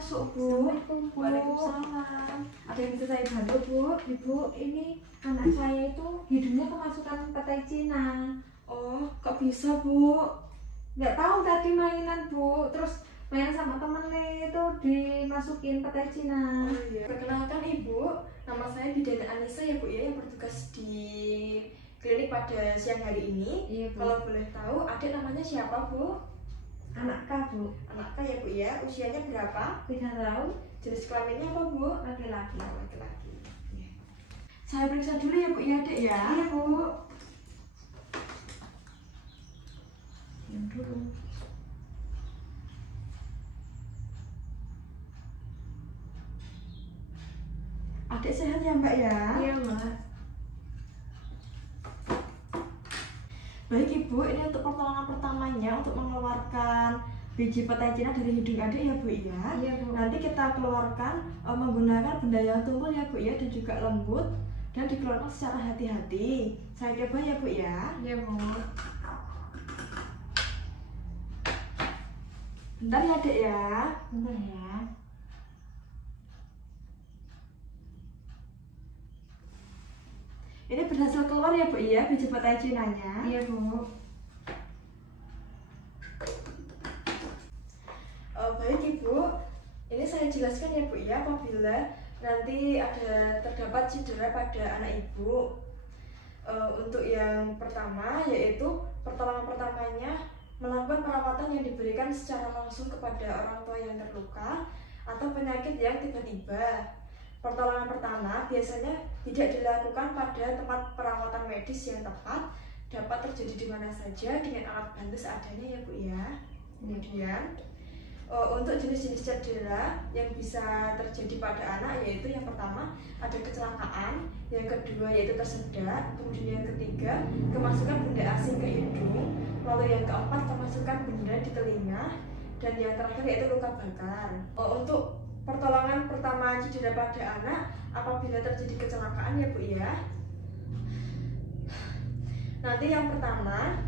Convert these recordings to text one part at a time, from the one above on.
masuk, Bu. Assalamualaikum, Bu. Waalaikumsalam. Ada yang bisa saya bantu, Bu? Ibu, ini anak saya itu hidungnya kemasukan petai Cina. Oh, kok bisa, Bu? Nggak tahu tadi mainan, Bu. Terus main sama temennya itu dimasukin petai Cina. Oh iya. Perkenalkan Ibu, nama saya Bidana Anissa ya, Bu ya, yang bertugas di klinik pada siang hari ini. Iya, Bu. Kalau boleh tahu, adik namanya siapa, Bu? Anak K, Bu. Anak K ya, Bu ya. Usianya berapa? 3 tahun, Jenis kelaminnya apa, Bu? laki-laki. Laki-laki. Iya. Saya periksa dulu ya, Bu ya, Dek ya. Iya, Bu. Yang dulu. Adik sehat ya, Mbak ya? Iya, Mbak. Baik Ibu, ini untuk pertolongan pertamanya untuk mengeluarkan biji petai Cina dari hidung adik ya, Bu ya. Iya, Bu. Nanti kita keluarkan menggunakan benda yang tumpul ya, Bu ya, dan juga lembut, dan dikeluarkan secara hati-hati. Saya coba ya, Bu ya. Iya, Bu. Bentar ya, Dek ya. Bentar ya. Ini berhasil keluar ya, Bu ya, biji petai Cinanya. Iya, Bu. Baik Ibu, ini saya jelaskan ya, Bu ya, apabila nanti ada terdapat cedera pada anak Ibu. Untuk yang pertama yaitu pertolongan pertamanya melakukan perawatan yang diberikan secara langsung kepada orang tua yang terluka atau penyakit yang tiba-tiba. Pertolongan pertama biasanya tidak dilakukan pada tempat perawatan medis yang tepat, dapat terjadi di mana saja dengan alat bantu seadanya ya, Bu ya. Kemudian untuk jenis-jenis cedera yang bisa terjadi pada anak yaitu yang pertama ada kecelakaan, yang kedua yaitu tersedak, kemudian yang ketiga kemasukan benda asing ke hidung, lalu yang keempat kemasukan benda di telinga, dan yang terakhir yaitu luka bakar. Untuk pertolongan pertama cedera pada anak apabila terjadi kecelakaan ya, Bu ya. Nanti yang pertama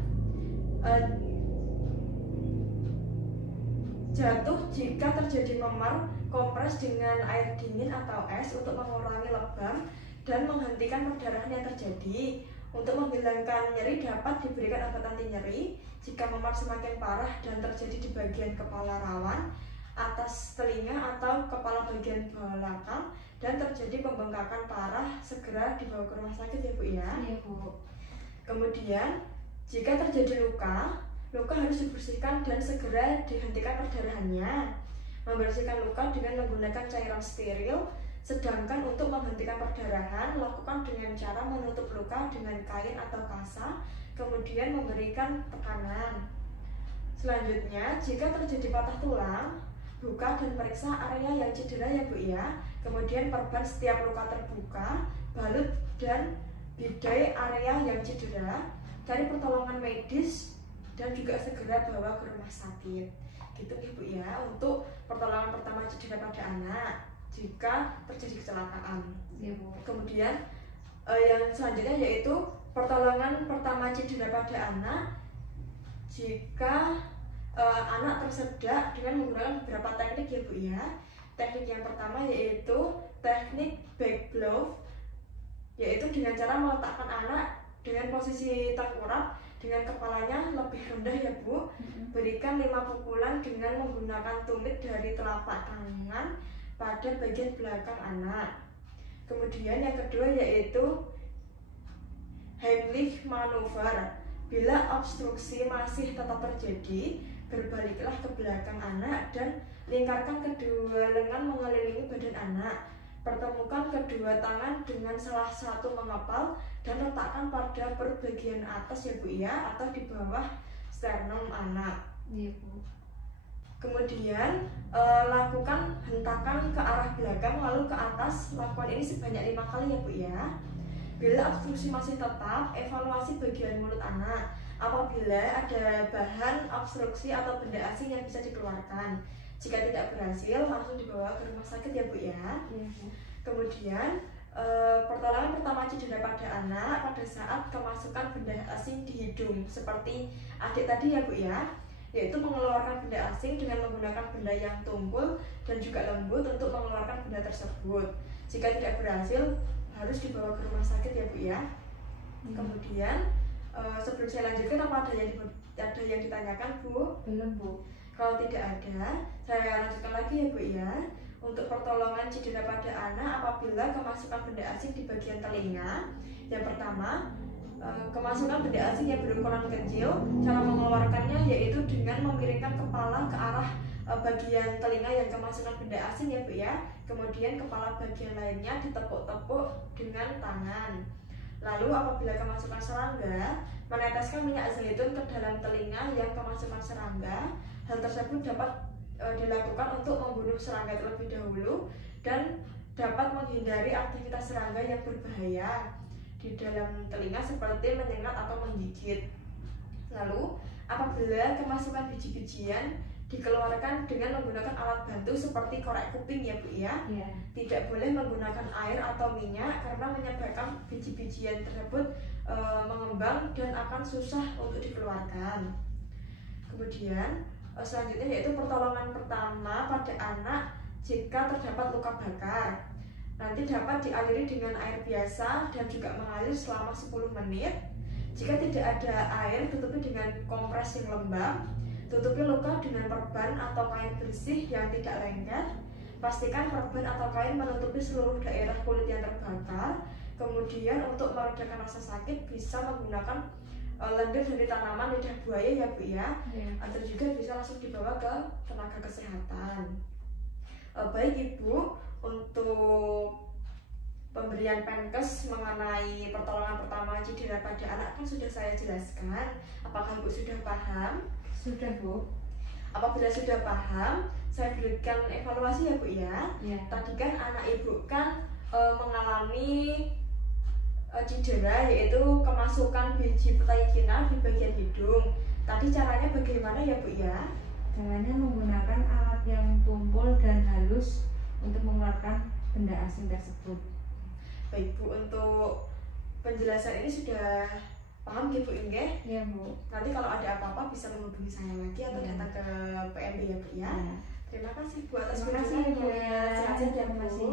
jatuh jika terjadi memar, kompres dengan air dingin atau es untuk mengurangi lebam dan menghentikan perdarahan yang terjadi. Untuk menghilangkan nyeri dapat diberikan obat anti nyeri jika memar semakin parah dan terjadi di bagian kepala rawan, atas telinga atau kepala bagian belakang, dan terjadi pembengkakan parah, segera dibawa ke rumah sakit ya, Bu ya. Iya, Bu. Kemudian jika terjadi luka harus dibersihkan dan segera dihentikan perdarahannya. Membersihkan luka dengan menggunakan cairan steril, sedangkan untuk menghentikan perdarahan lakukan dengan cara menutup luka dengan kain atau kasa, kemudian memberikan tekanan. Selanjutnya, jika terjadi patah tulang, buka dan periksa area yang cedera ya, Bu ya. Kemudian perban setiap luka terbuka, balut dan bidai area yang cedera, cari pertolongan medis dan juga segera bawa ke rumah sakit. Gitu Ibu ya, untuk pertolongan pertama cedera pada anak jika terjadi kecelakaan. Iya, Bu. Kemudian yang selanjutnya yaitu pertolongan pertama cedera pada anak jika anak tersedak dengan menggunakan beberapa teknik ya, Bu ya. Teknik yang pertama yaitu teknik back blow, yaitu dengan cara meletakkan anak dengan posisi tengkurap dengan kepalanya lebih rendah ya, Bu. Berikan 5 pukulan dengan menggunakan tumit dari telapak tangan pada bagian belakang anak. Kemudian yang kedua yaitu Heimlich maneuver. Bila obstruksi masih tetap terjadi, berbaliklah ke belakang anak dan lingkarkan kedua lengan mengelilingi badan anak. Pertemukan kedua tangan dengan salah satu mengepal dan letakkan pada perut bagian atas ya, Bu ya, atau di bawah sternum anak. Iya, Bu. Kemudian lakukan hentakan ke arah belakang lalu ke atas. Lakukan ini sebanyak 5 kali ya, Bu ya. Bila obstruksi masih tetap, evaluasi bagian mulut anak. Apabila ada bahan obstruksi atau benda asing yang bisa dikeluarkan. Jika tidak berhasil, langsung dibawa ke rumah sakit ya, Bu ya. Iya, Bu. Kemudian pertolongan pertama cedera pada anak pada saat kemasukan benda asing di hidung seperti adik tadi ya, Bu ya. yaitu mengeluarkan benda asing dengan menggunakan benda yang tumpul dan juga lembut untuk mengeluarkan benda tersebut. Jika tidak berhasil, harus dibawa ke rumah sakit ya Bu ya. Kemudian sebelum saya lanjutkan, apa ada yang ditanyakan Bu? Belum Bu. Kalau tidak ada, saya lanjutkan lagi ya Bu ya. Untuk pertolongan cedera pada anak apabila kemasukan benda asing di bagian telinga. Yang pertama, kemasukan benda asing yang berukuran kecil, cara mengeluarkannya yaitu dengan memiringkan kepala ke arah bagian telinga yang kemasukan benda asing ya Bu ya. Kemudian kepala bagian lainnya ditepuk-tepuk dengan tangan. Lalu apabila kemasukan serangga, meneteskan minyak zaitun ke dalam telinga yang kemasukan serangga. Hal tersebut dapat dilakukan untuk membunuh serangga terlebih dahulu dan dapat menghindari aktivitas serangga yang berbahaya di dalam telinga seperti menyengat atau menggigit. Lalu apabila kemasukan biji-bijian dikeluarkan dengan menggunakan alat bantu seperti korek kuping ya Bu ya. Tidak boleh menggunakan air atau minyak karena menyebabkan biji-bijian tersebut mengembang dan akan susah untuk dikeluarkan. Kemudian selanjutnya yaitu pertolongan pertama pada anak jika terdapat luka bakar. Nanti dapat dialiri dengan air biasa dan juga mengalir selama 10 menit. Jika tidak ada air, tutupi dengan kompres yang lembab. Tutupi luka dengan perban atau kain bersih yang tidak lengket. Pastikan perban atau kain menutupi seluruh daerah kulit yang terbakar. Kemudian untuk meredakan rasa sakit bisa menggunakan lendir dari tanaman lidah buaya ya Bu ya. Atau juga bisa langsung dibawa ke tenaga kesehatan. Baik Ibu, untuk pemberian Penkes mengenai pertolongan pertama cedera pada anak kan sudah saya jelaskan. Apakah Ibu sudah paham? Sudah Bu. Apabila sudah paham, saya berikan evaluasi ya Bu ya. Tadi kan anak Ibu kan mengalami cedera, yaitu kemasukan biji petai Cina di bagian hidung. Tadi caranya bagaimana ya Bu ya? Caranya menggunakan alat yang tumpul dan halus untuk mengeluarkan benda asing tersebut. Baik Bu, untuk penjelasan ini sudah paham ya Bu Inge? Iya Bu. Nanti kalau ada apa-apa bisa menghubungi saya lagi atau datang ke PMB ya Bu ya. Terima kasih Bu atas Terima kasih Bu ya. Sehat-sehat ya Bu.